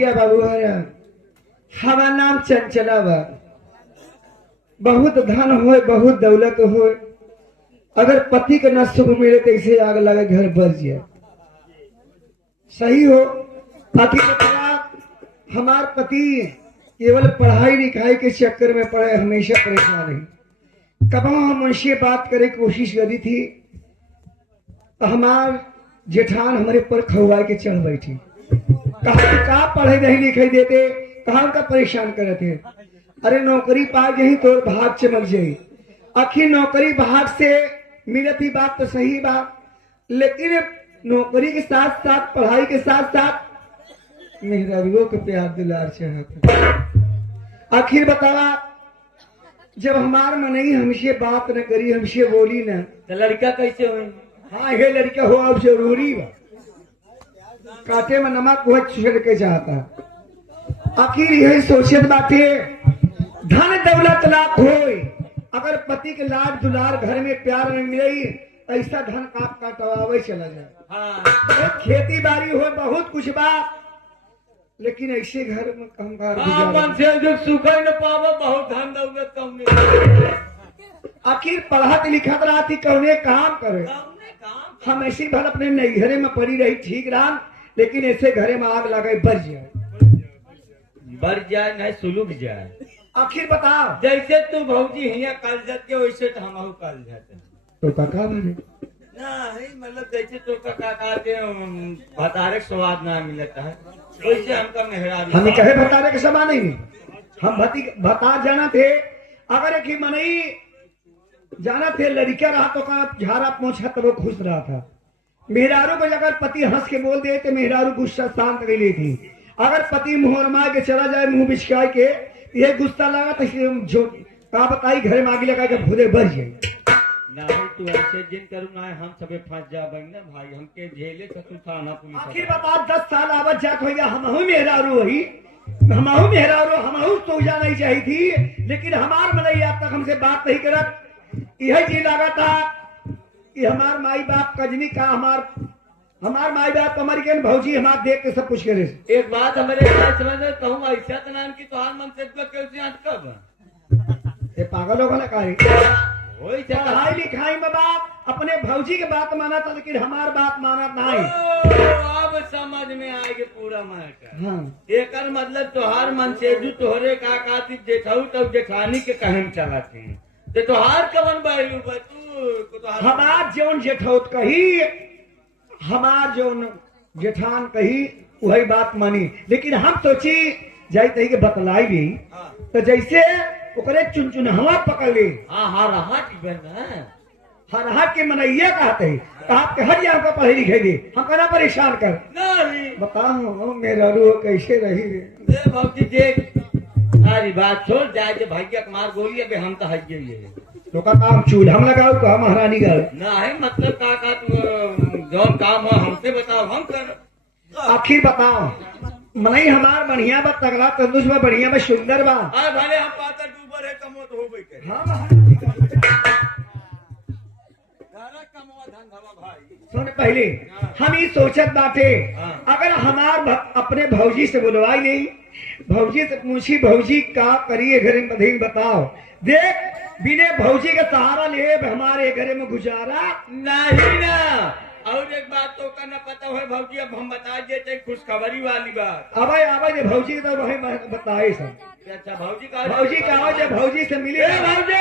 भैया बाबू हमार नाम चंचला बा। बहुत धन हो बहुत दौलत हो, अगर पति के न सुख मिले तो इसे आग लगे घर बच जाए। सही हो पति हमार पति केवल पढ़ाई लिखाई के चक्कर में पड़े हमेशा परेशान है। कब हम उनसे बात करे कोशिश करी थी तो हमार जेठान हमारे पर खौआ के चढ़ बैठी। कहा पढ़े नहीं लिखाई देते, कहाँ का परेशान करे थे। अरे नौकरी पा गई तो भाग चमक जाई। आखिर नौकरी भाग से मिलती बात तो सही बात, लेकिन नौकरी के साथ साथ पढ़ाई के साथ साथ मेहराबियों के प्यार दुलार चाहता। आखिर बतावा जब हमार मनई हमसे बात न करी हमसे बोली न तो लड़का कैसे हो? हाँ ये लड़का हो अब जरूरी बा, काटे में नमक वो छिड़ के चाहता। आखिर यही सोचत बाटे धन दौलत लाख होए, अगर पति के लाड दुलार घर में प्यार नहीं मिले ऐसा धन काट काटवावे चला जाए। हाँ। खेती बाड़ी हो बहुत कुछ बा, लेकिन ऐसे घर में कम मन से जो सुखा न पावा बहुत धन दौलत कम नहीं। आखिर पढ़त लिखत रही कौने काम करे। हम ऐसे भर अपने नैहरे में पड़ी रही ठीक रहा, लेकिन ऐसे घरे में आग लगे बढ़ जाए नहीं सुलूक जाए। आखिर बताओ जैसे तू भौजी हिया कल जाते वैसे तो हम कल जाते तो काका बने नहीं, मतलब जैसे तो काका के भतारे स्वाद ना मिलता है वैसे हमका मेहरारू हमें कहे भतारे के समा नहीं। हम भता जाना थे, अगर एक ही मनई जाना थे लड़का रहा तो का झाड़ा पोछा तो वो खुश रहा था। मेहरारू को अगर पति हंस के बोल दे तो मेहरारू गुस्सा शांत कर ली थी। अगर पति मुंह रमा के चला जाए मुंह बिछका के ये गुस्सा लगा तो जो का बताई घर में आगे लगा के भूले बढ़ जाए। नहीं तू ऐसे जिन करू ना हम सबे फंस जा ना भाई, हमके झेले तो तू थाना पुलिस। आखिर बता 10 साल आवत जात हो गया हमहू मेहरारू वही हमहू मेहरारू हमहू तो जा नहीं चाहिए थी, लेकिन हमार मनई अब तक हमसे बात नहीं करत। यही चीज लगा था कि हमार माई बाप कजनी का हमार माई बाप अमेरिकन भौजी हमार देख के सब कुछ करे। एक बात हमारे समझ कहूँ ऐसा तो नाम की तोहार मन से कब ये पागल होगा ना काहे पढ़ाई लिखाई में बाप अपने भौजी के बात माना था, लेकिन हमार बात माना नहीं। अब समझ में आएगी पूरा मैटर। हाँ। एक मतलब तोहार मन से जो तोहरे का काती जेठाऊ तब जेठानी के कहम चलाती तो तोहार कवन बैलू बतू हमार जौन जेठौत कही हमार जौन जेठान कही वही बात मानी, लेकिन हम सोची जाई तही के बतलाई भी तो जैसे ओकरे चुन हवा पकड़ ली। हर के मनैया कहते हैं कहा के हर यहाँ को पढ़े लिखे दे हम कहना परेशान कर बताओ मेरा रूह कैसे रही रे भक्ति देख सारी बात छोड़ जाए जो भाग्य कुमार बोलिए कि हम तो हज तो का काम चूल्हा हम लगाओ तो हम महारानी का नहीं मतलब का जौन काम हो हमसे बताओ हम कर। आखिर बताओ मनई हमार बढ़िया बा तगड़ा तंदुरुस्त बा बढ़िया बा सुंदर बा भले हम पाता डूबर है कमो तो हो गई सुन पहले हम ये सोचत बाटे अगर हमार अपने भौजी से बुलवाई नहीं, भौजी से पूछी भौजी का करिए घरे में बताओ। देख बिने भौजी के सहारा ले हमारे घरे में गुजारा नहीं ना। और एक बात तो करना पता है भौजी, अब हम बता देते खुशखबरी वाली बात। अब भौजी के तो वही बताए सब। अच्छा भौजी का आवाज भौजी से मिले भौजी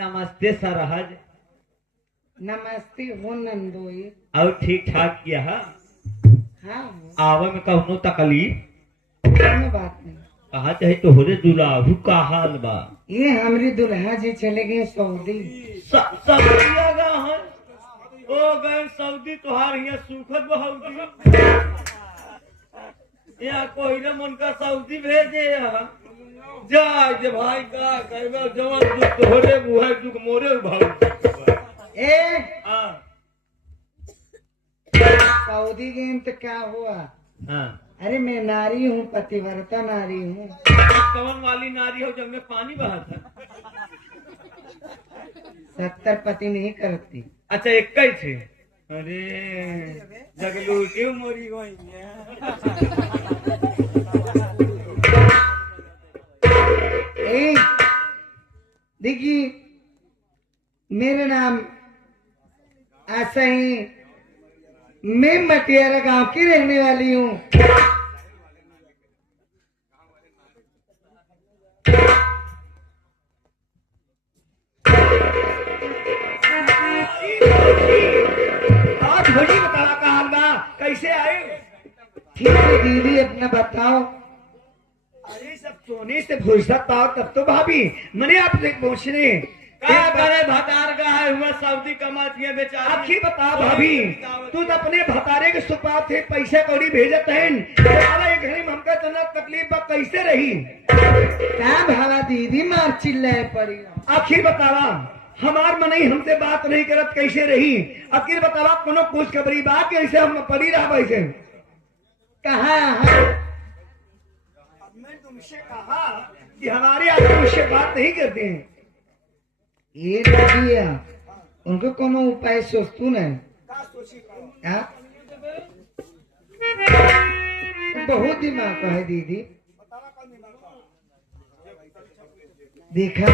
नमस्ते सरहज। नमस्ते हो नंदोई। और ठीक ठाक किया है हाँ आवा में कहूँ तकलीफ बात नहीं कहा चाहे तो हो रे दुलाहू का हाल बा। ये हमारी दुल्हा जी चले गए सऊदी। सऊदी ओ गए सऊदी तोहार यहाँ सुखद बहुदी यहाँ कोई ना मन का सऊदी भेजे यहाँ जाए जे भाई का कहबा जवन दुख तोहरे बुहाई दुख मोरे भाई ए हाँ सऊदी गए तो क्या हुआ? हाँ अरे मैं नारी हूँ, पतिव्रता नारी हूँ। कवन वाली नारी हो जब में पानी बहा था 70 पति नहीं करती। अच्छा एक ही थे अरे जगलू क्यों मोरी गई ए देखिए मेरा नाम ऐसा ही, मैं मटियारा गांव की रहने वाली हूँ। आज भोजी बतावा कहा बा कैसे आए? ठीक है दीदी अपना बताओ। अरे सब सोने से फुर्सत पाओ तब तो भाभी मैंने आपसे पूछने क्या करे भतार का है हुआ सऊदी कमाती है बेचारी आखिर बता भाभी तू तो अपने भतारे के सुपा थे पैसा कौड़ी भेजत है एक घड़ी में हमका तना तकलीफ बा कैसे रही? क्या भावा दीदी मार चिल्लाए पड़ी। आखिर बतावा हमार मनई हमसे बात नहीं करत कैसे रही? आखिर बतावा कोनो कुछ खबरी बात कैसे हम पड़ी रहा वैसे? कहाँ है? मैंने तुमसे कहा कि हमारे आदमी मुझसे बात नहीं करते हैं। ये दीदी उनको कोनो उपाय सोचतू न क्या? बहुत दिमाग का है दीदी। देखा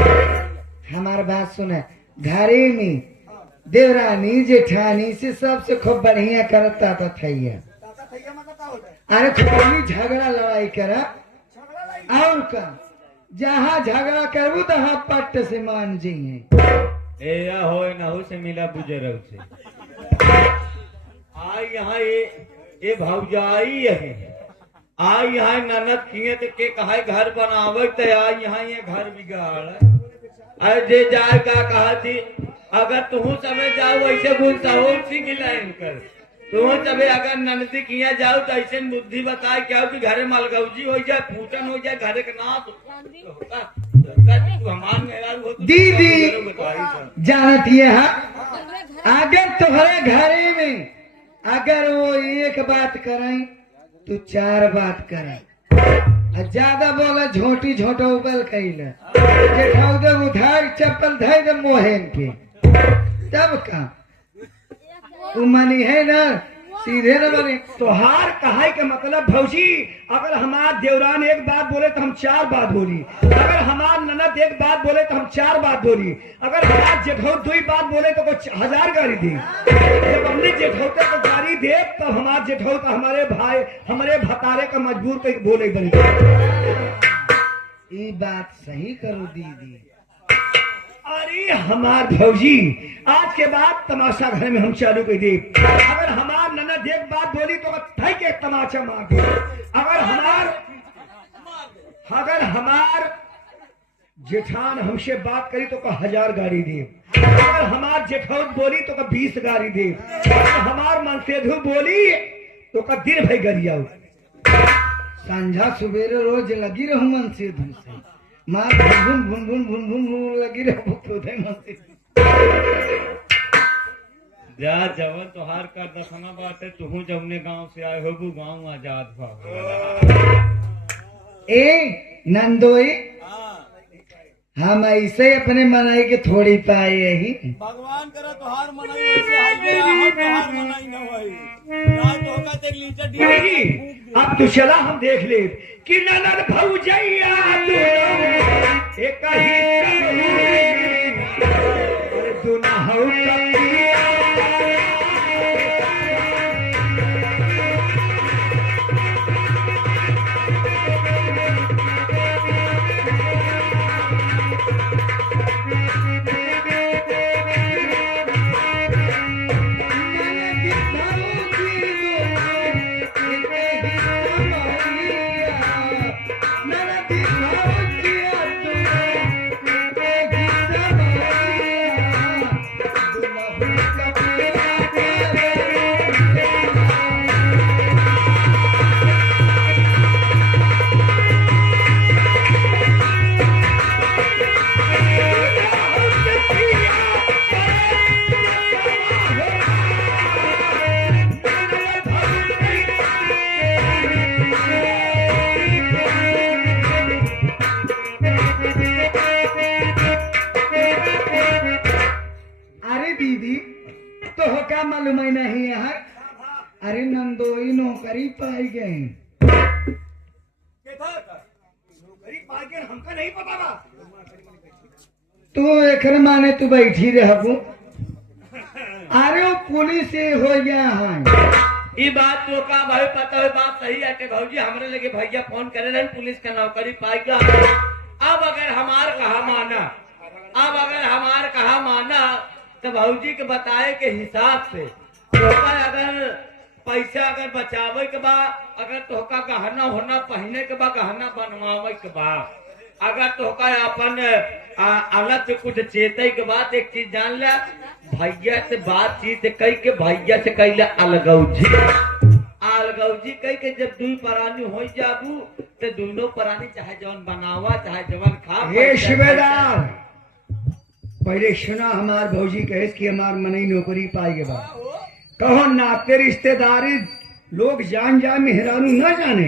हमार बात सुना, घरे में देवरानी जेठानी से सबसे खूब बढ़िया करता था थैया। अरे खूब झगड़ा लड़ाई करा और का जहाँ झगड़ा करू तहाँ पट्ट से मान जाइए। ए या हो ना हो से मिला बुजुर्ग से आई यहाँ ये भौजाई है आई यहाँ ननद किए तो के कहा घर बनावे तो आई यहाँ ये घर बिगाड़ अरे जे जाए का कहा थी अगर तुम सबे जाओ वैसे गुण सहोर सिंह लाइन कर तुम सबे अगर ननदी किया जाओ तो ऐसे बुद्धि बताए क्या कि घरे मलगौजी हो जाए फूटन हो जाए घरे का नाश दीदी जानती है अगर तुम्हारे घरे में अगर वो एक बात करें तो 4 बात करें, ज्यादा बोला झोटी झोटा उबल कैला उधार चप्पल धै दे मोहन के तब का मनी है ना सीधे न बने। तोहार कहाई के मतलब भौजी अगर हमार देवरान एक बात बोले तो हम 4 बात बोली, अगर हमार ननद एक बात बोले तो हम 4 बात बोली, अगर हमार जेठौ 2 बात बोले तो कुछ 1000 गाली दी। जब हमने जेठौते को गाली दे तो हमार जेठौ तो हमारे भाई हमारे भतारे का मजबूर कर बोले बनी। ये बात सही करो दीदी। अरे हमार भौजी आज के बाद तमाशा घर में हम चालू कर दे। अगर हमार ननद एक बात बोली तो भाई के तमाचा मार दे, अगर हमार जेठान हमसे बात करी तो 1000 गाड़ी दे, अगर हमार जेठौत बोली तो 20 गाड़ी दे, अगर हमार मनसेधु बोली तो दिन भाई गरिया। संझा सवेरे रोज लगी रहूं मन से दूसरे माँ भुन भुन भुन भुन भुन भुन लगी रहूं तो मन से जा जवन तोहार कर दसना बात है तू जमने गांव से आए हो वो गांव आजाद भा ए नंदोई हम ऐसे अपने मनाई के थोड़ी पाए यही भगवान करा तोहार मनाई ऐसे हाईवे हम तोहार मनाई न होई ना तो का तेरी लीटर डी अब तो चला हम देख ले कि ननद भौजैया एक ही दुनहु दीदी तो हो क्या मालूम है नहीं है? अरे नंदोई नौकरी पाई गई। नौकरी पाई गई हमका नहीं पता बा। तू एक माने तू बैठी रहबू। अरे वो पुलिस से हो गया है। ये बात तो का भाई पता है, बात सही है कि भौजी हमरे लगे भैया फोन करे रहे पुलिस का नौकरी पाई गया। अब अगर हमार कहा माना तो भौजी के बताए के हिसाब से तोका अगर पैसा अगर बचावे के बा, अगर तोका गहना होना पहने के बा, गहना बनवावे के बा, अगर तोका अपन अलग से कुछ चेते के बाद एक चीज जान ले, भैया से बातचीत कई के भैया से कैला अलगौजी कई के जब दुई परानी हो जाबू तो दोनों परानी चाहे जवन बनावा चाहे जवन खा। ये शिवेदार पहले सुना हमार भौजी कहे कि हमार मनई नौकरी पाई के बाद कहो नाते रिश्तेदारी लोग जान जाए मेहरानू न जाने।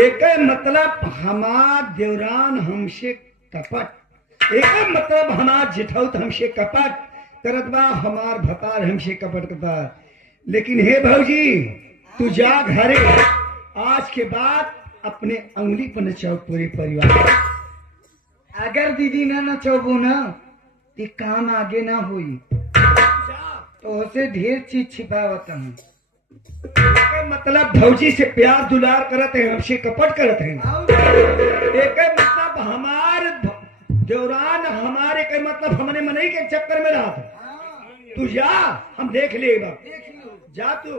एक मतलब हमार देवरान हमसे कपट, एक मतलब हमार जिठौत हमसे कपट करत बा, हमार भतार हमसे कपट करता। लेकिन हे भौजी तू जा घरे, आज के बाद अपने अंगुली पर नचाओ पूरे परिवार। अगर दीदी ना नचाबू ना तो काम आगे ना हुई, तो उसे ढेर चीज छिपावत हूँ। मतलब भौजी से प्यार दुलार करत है, हमसे कपट करत है। एक मतलब हमार दौरान हमारे के मतलब हमने मनई के चक्कर में रहा था। तू जा, हम देख लेगा, जा तू।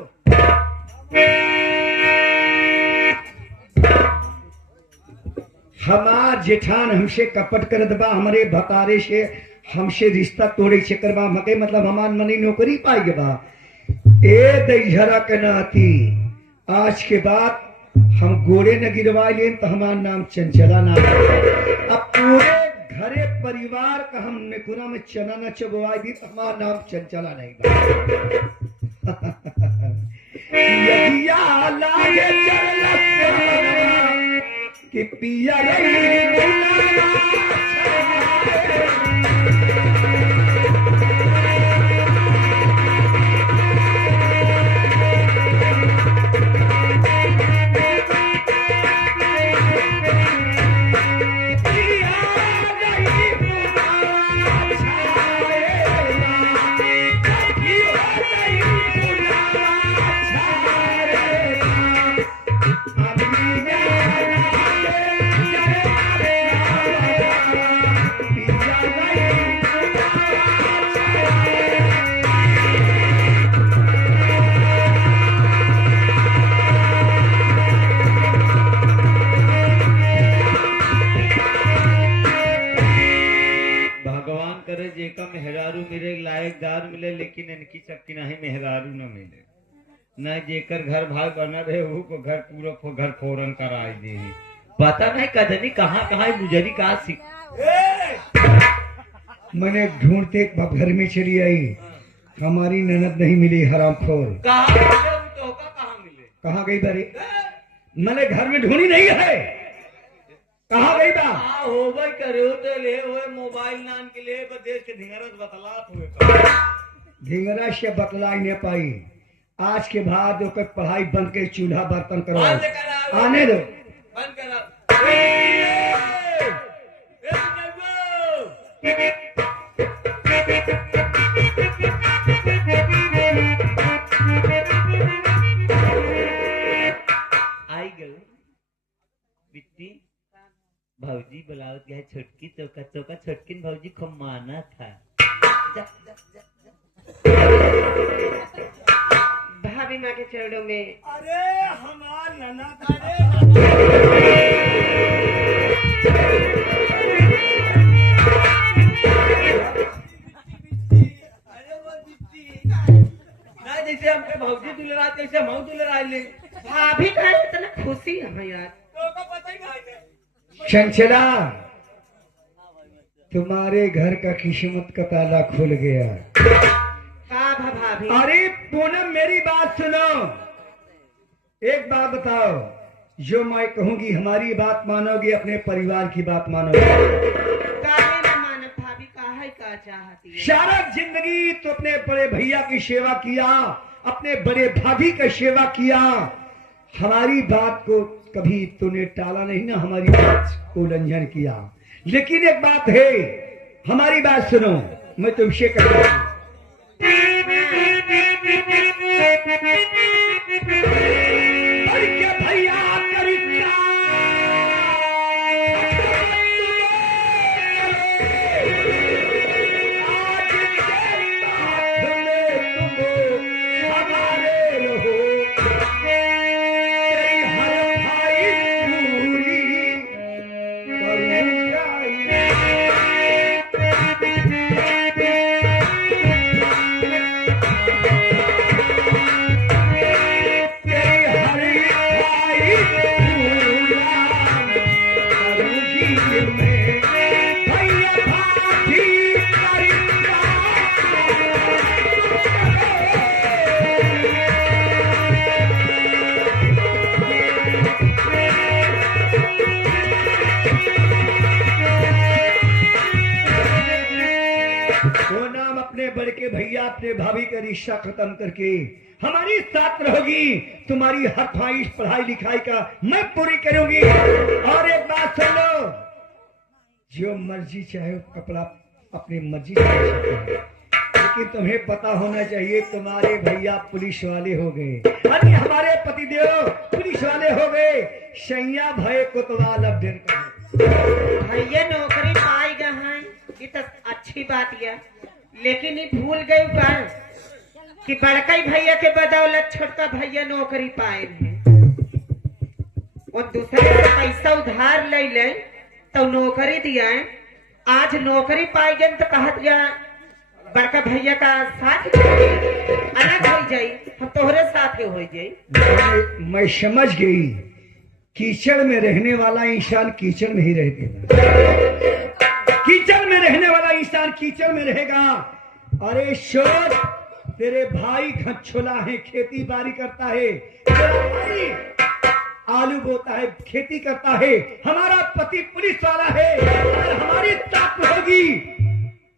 हमार जेठान हमसे कपट करत बा, हमारे भतारे से हमसे रिश्ता तोड़े चक्कर बा, मके मतलब हमार मनई नौकरी पाई के बा। ए दैहरा के नाती आज के बाद हम गोड़े न गिरवा लें तो हमार नाम चंचला नाम। अब पूरे घरे परिवार का हम निकुरा में चना न चबवाई दी तो हमारा नाम चंचला नहीं बा। यदिया लागे कि पिया मेहरारू मिले लायकदार मिले, लेकिन इनकी चक्की नहीं मेहरारू न मिले, न जेकर घर भाग बना रहे वो को घर पूरा घर फोरन कराई दे। पता नहीं कदनी कहाँ गुजरी कहाँ सीख। मैंने ढूंढते घर में चली आई, हमारी ननद नहीं मिली, हरामखोर। कहाँ मिले? कहाँ गई बारे? मैंने घर में ढूंढी नहीं है, कहाँ गई बा? हो भाई करे तो ले हुए मोबाइल नान के लिए देश के ढिंगरस बतलात हुए। ढिंगरा से बतलाई नहीं पाई। आज के बाद ओकर पढ़ाई बंद के चूल्हा बर्तन करो, आने दो। बंद करा। आई गए बिट्टी भौजी बुलावत गया छोटकी चौका चौका छोटकिन भौजी को माना था। भाभी माँ के चरणों में। अरे हमार ननद जैसे हमके भौजी दुलरा जैसे हम दुलरा ले। भाभी का इतना खुशी है यार। तो पता ही नहीं। चंचला तुम्हारे घर का किस्मत का ताला खुल गया। का भाभी? अरे पूनम मेरी बात सुनो, एक बात बताओ, जो मैं कहूंगी हमारी बात मानोगे, अपने परिवार की बात मानोगे? काहे न मानब भाभी, का है का चाहती है? सारा जिंदगी तो अपने बड़े भैया की सेवा किया, अपने बड़े भाभी का सेवा किया, हमारी बात को कभी तूने टाला नहीं ना, हमारी बात को उल्लंघन किया। लेकिन एक बात है, हमारी बात सुनो, मैं तुमसे कहता हूं, बड़के भैया करी क्या? आज के साथ में तुम हमारे रहो, तेरी हर भाई पूरी करूं जाए। वो नाम अपने बड़के भैया अपने भाभी का रिश्ता खत्म करके हमारी साथ रहोगी, तुम्हारी हर ख्वाहिश पढ़ाई लिखाई का मैं पूरी करूंगी। और एक बात सुन लो, जो मर्जी चाहे कपड़ा अपनी मर्जी से ले सकते हो, लेकिन तुम्हें पता होना चाहिए तुम्हारे भैया पुलिस वाले हो गए, अरे हमारे पतिदेव पुलिस वाले हो गए, सैया भय कोतवाल अब ढेर कर भैया नौकरी पाई गए हैं, ये तो अच्छी बात है, लेकिन ये भूल गई बात कि बड़का ही भैया के बदौलत छोटका भैया नौकरी पाए हैं, और दूसरे से पैसा उधार ले ले तो नौकरी दिया है। आज नौकरी पाई गए तो कहत गया बड़का भैया का साथ अलग हो जाई, हम तोहरे साथ हो जाई। मैं समझ गई, कीचड़ में रहने वाला इंसान कीचड़ में ही रहते, कीचड़ में रहने वाला इंसान कीचड़ में रहेगा। अरे शोर, तेरे भाई घछोला है, खेती बाड़ी करता है, तेरा भाई आलू बोता है, खेती करता है, हमारा पति पुलिस वाला है, अगर हमारी ताकत होगी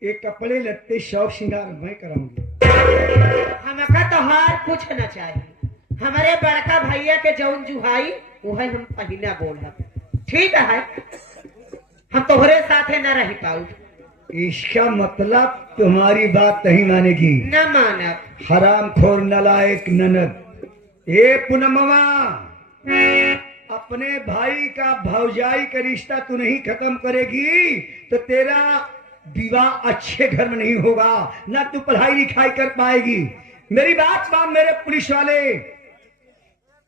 ये कपड़े लत्ते शौक श्रृंगार मैं कराऊंगी। हमका तो हार कुछ न चाहिए, हमारे बड़का भैया के जौन जुहाई वही हम पहला बोला, ठीक है, हम तोहरे साथे न रह पाऊ। इसका मतलब तुम्हारी बात नहीं मानेगी? न मानब। हरामखोर नलायक ननद। ए पूनमवा, अपने भाई का भौजाई का रिश्ता तू नहीं खत्म करेगी तो तेरा विवाह अच्छे घर में नहीं होगा, ना तू पढ़ाई लिखाई कर पाएगी। मेरी बात मान मेरे पुलिस वाले,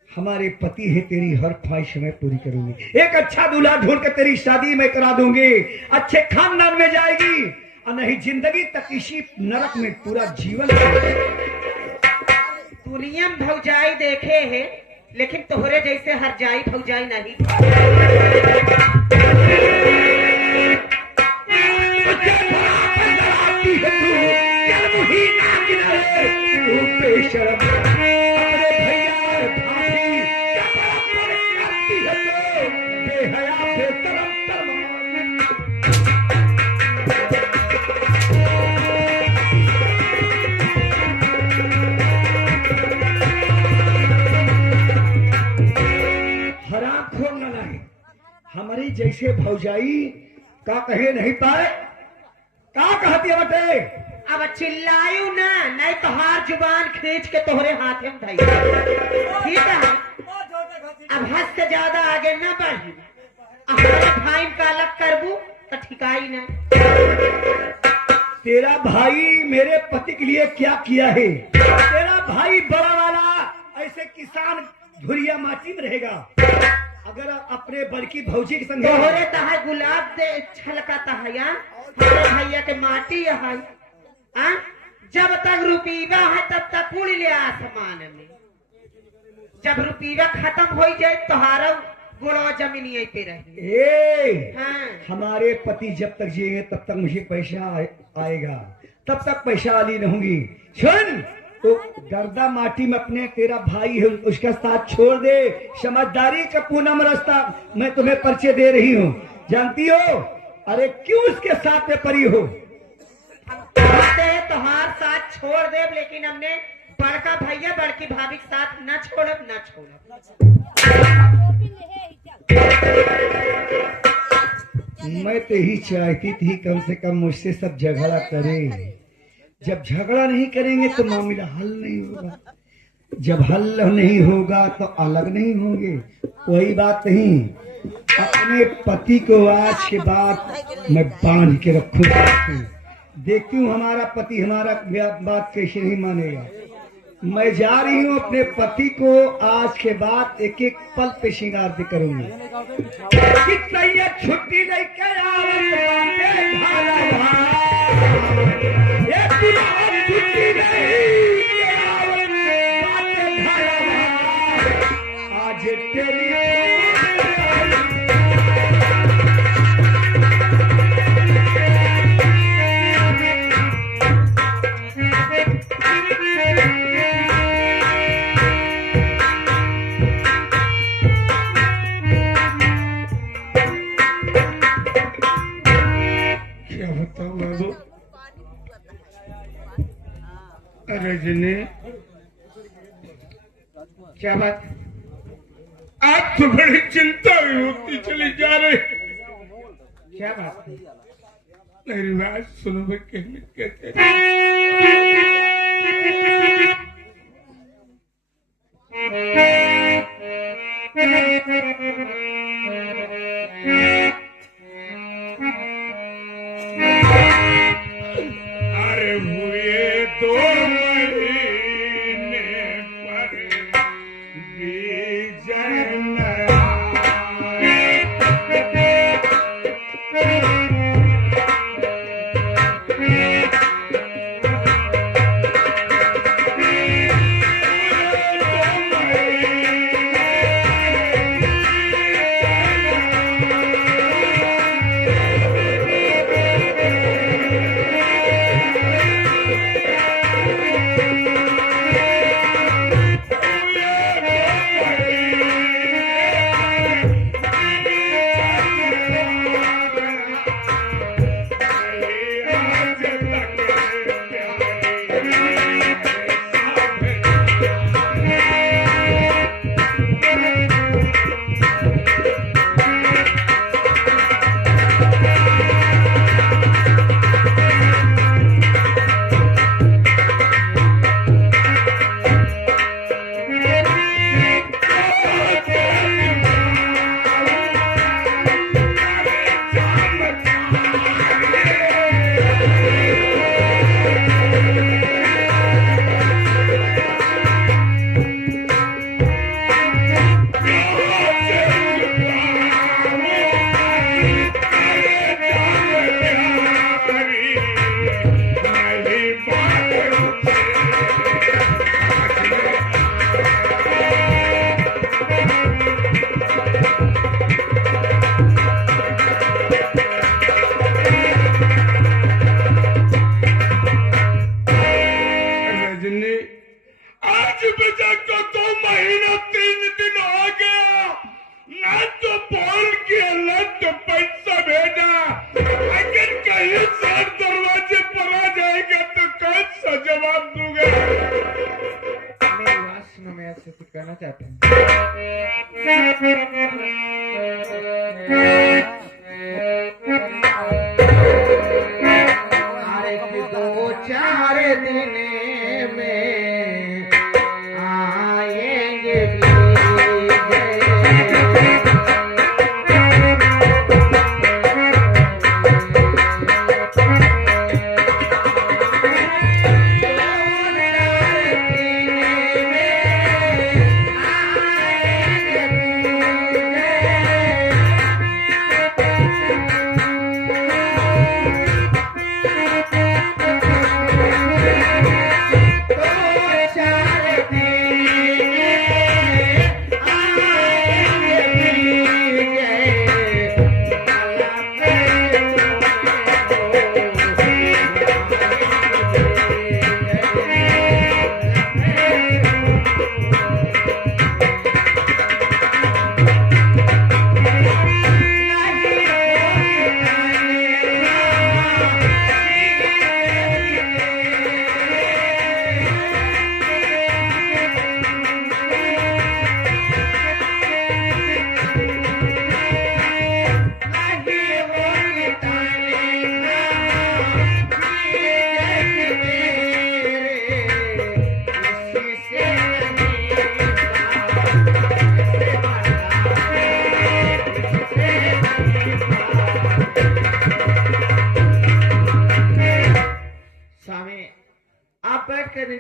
हमारे पति है, तेरी हर ख्वाहिश मैं पूरी करूंगी, एक अच्छा दूल्हा ढूंढ कर तेरी शादी मैं करा दूंगी, अच्छे खानदान में जाएगी, और नहीं जिंदगी तक इसी नरक में पूरा जीवन। दुनिया में भौजाई देखे है, लेकिन तोहरे जैसे हर जाई भौजाई नहीं। हमारी जैसे भौजाई का कहे नहीं पाए, का कहती है बटे? अब चिल्लायू ना, नहीं तो हार जुबान खींच के तोहरे हाथ में धई, ठीक है? अब हद से ज्यादा आगे ना बढ़ी, हमारे भाई का अलग करबू तो ठिकाई ना। तेरा भाई मेरे पति के लिए क्या किया है? तेरा भाई बड़ा वाला ऐसे किसान धुरिया माटी में रहेगा, अगर अपने बड़की भौजी के संग तोहरे तहा गुलाब दे छलकता है यार, हमारे भैया के माटी है, जब तक रुपीवा है तब तक उड़ ले आसमान में, जब रुपीवा खत्म हो जाए तोहारा गोड़वा जमीन यहीं पे रहे। हाँ। हमारे पति जब तक जिएंगे तब तक मुझे पैसा आएगा, तब तक पैसा वाली रहूंगी। सुन, तो गर्दा माटी में अपने तेरा भाई है उसका साथ छोड़ दे, समझदारी का पूनम रास्ता मैं तुम्हें परिचय दे रही हूँ, जानती हो? अरे क्यों उसके साथ में परी हो? तोहार साथ छोड़ देव, लेकिन हमने बड़का भैया बड़की भाभी के साथ न छोड़ब न छोड़ब। मैं तो यही चाहती थी कम से कम मुझसे सब झगड़ा करे। जब झगड़ा नहीं करेंगे तो मामला हल नहीं होगा, जब हल नहीं होगा तो अलग नहीं होंगे। कोई बात नहीं, अपने पति को आज के बाद मैं बांध के रखूंगा। देखती हूँ हमारा पति हमारा बात कैसे नहीं मानेगा। मैं जा रही हूँ अपने पति को आज के बाद एक एक पल पे श्रृंगार भी करूंगी। छुट्टी लेके आज रजनी, क्या बात? आज तो बड़ी चिंता हुई होती चली जा रही। क्या बात है? मेरी बात सुनो, मैं कहते अरे हुए 2 महीने पर बीजन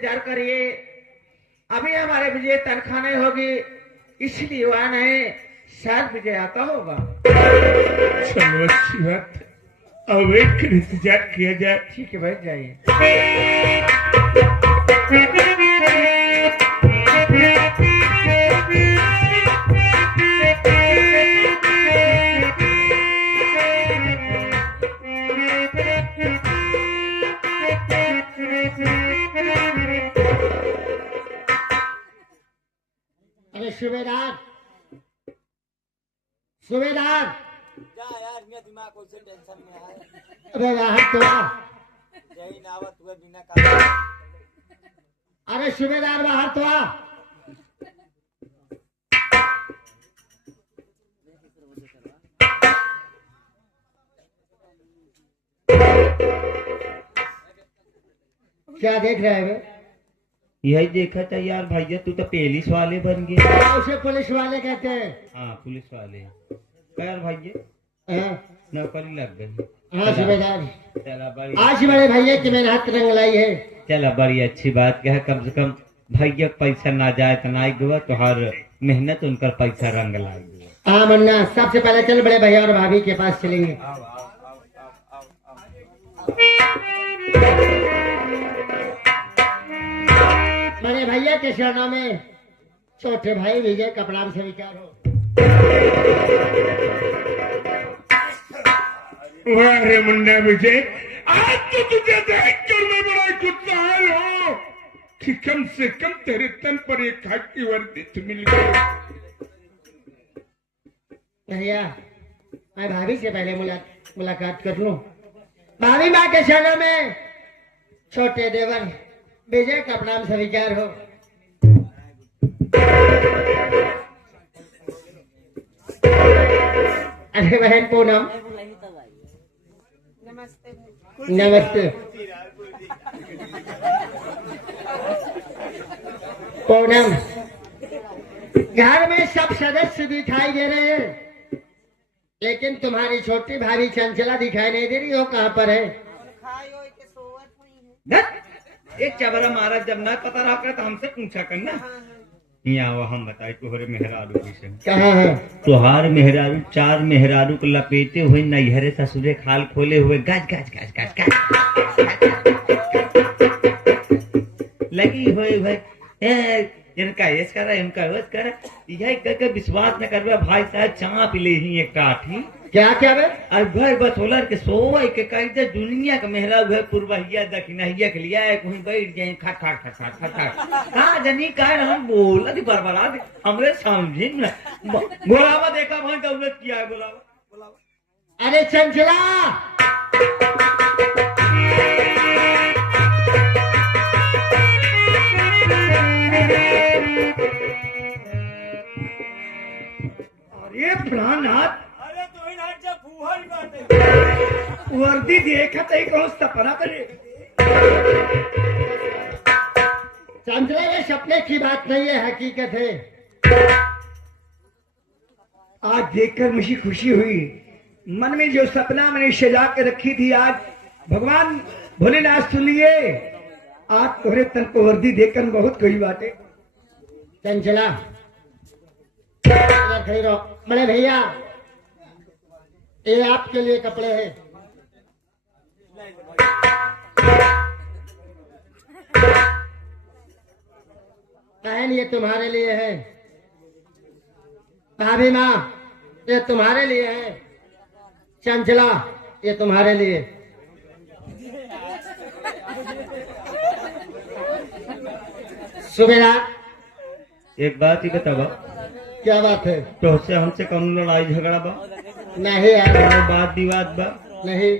इंतजार करिए, अभी हमारे विजय तनख्वाह नहीं होगी, इसलिए वह नहीं, शायद विजय आता होगा। चलो अच्छी बात है। अब एक इंतजार किया जाए। ठीक है भाई, जाइए। अरे सूबेदार, सूबेदार, जा यार, मैं दिमाग कोई से टेंशन में है। अरे बाहर तो आ। यही ना आवत हुए बिना काम। अरे सूबेदार बाहर तो आ। क्या देख रहे हैं? यही देखा था यार भैया, तू तो पुलिस वाले बन गए। उसे पुलिस वाले कहते हैं। हाँ पुलिस वाले। यार भैया हाँ, नौकरी लग गई। हाँ सूबेदार, चला बड़ी, आज बड़े भैया की मेहनत रंग लाई है। चला बड़ी अच्छी बात क्या है, कम से कम भैया पैसा ना जाए तो ना गुआ, तो हर मेहनत उनका पैसा रंग लाएगी। हाँ मन्ना, सबसे पहले चल बड़े भैया और भाभी के पास चलेंगे। बड़े भैया के शरणों में छोटे भाई विजय का प्रणाम स्वीकार हो। वाह रे मुन्ना विजय, आज तो तुझे देखकर मैं बड़ा खुशहाल हूँ कि कम से कम तेरे तन पर एक हाथ की वर्दी तो मिल गई। भैया, मैं भाभी से पहले मुलाकात कर लूं। भाभी माँ के शरणों में छोटे देवर विजय का प्रणाम स्वीकार हो। अरे बहन पूनम, नमस्ते। पूनम, घर में सब सदस्य दिखाई दे रहे हैं, लेकिन तुम्हारी छोटी भाभी चंचला दिखाई नहीं दे रही हो, कहाँ पर है? धत! एक चबरा मारा जब ना पता रहा तो हमसे पूछा करना। यहाँ वो हम बताए तुहरे मेहरारू विषय। कहाँ है? तुहार मेहरारू 4 मेहरारू को लपेटे हुए नैहरे ससुरे खाल खोले हुए गज गज गज गज गज लगी हुई भाई। इनका ये करा, इनका वो करा, यही करके विश्वास न करवा भाई साहब, चाँप ले ही एक काठी। क्या क्या बे? और भाई बस होलर के सोए के कहते दुनिया का मेहराब है, पूर्वहिया दक्षिणहिया के लिया है, कहीं बैठ जाए खट खट खट खट खट खट कहा जनी कह हम बोला थी बरबरा दे हमरे समझी न बोलावा देखा भाई दौलत किया है, बोलावा बोलावा। अरे चंचला, अरे प्राणनाथ, अरे तो इन आज जब फूहर बाटे वर्दी देखा तो कौन सपना करे। चंचला, ये सपने की बात नहीं है, हकीकत है। आज देखकर मुझे खुशी हुई। मन में जो सपना मैंने सजा के रखी थी, आज भगवान भोलेनाथ सुन लिए। आज तोहरे तन को वर्दी देखकर बहुत कोई बातें। चंचला, इधर खड़ी रहो। बड़े भैया, ये आपके लिए कपड़े हैं। बहन, ये तुम्हारे लिए है। भाभी माँ, ये तुम्हारे लिए है। चंचला, ये तुम्हारे लिए। सूबेदार, एक बात ही बतावा, क्या बात है? तो हमसे कौन लड़ाई झगड़ा बा, नहीं यार, बात विवाद बा? नहीं।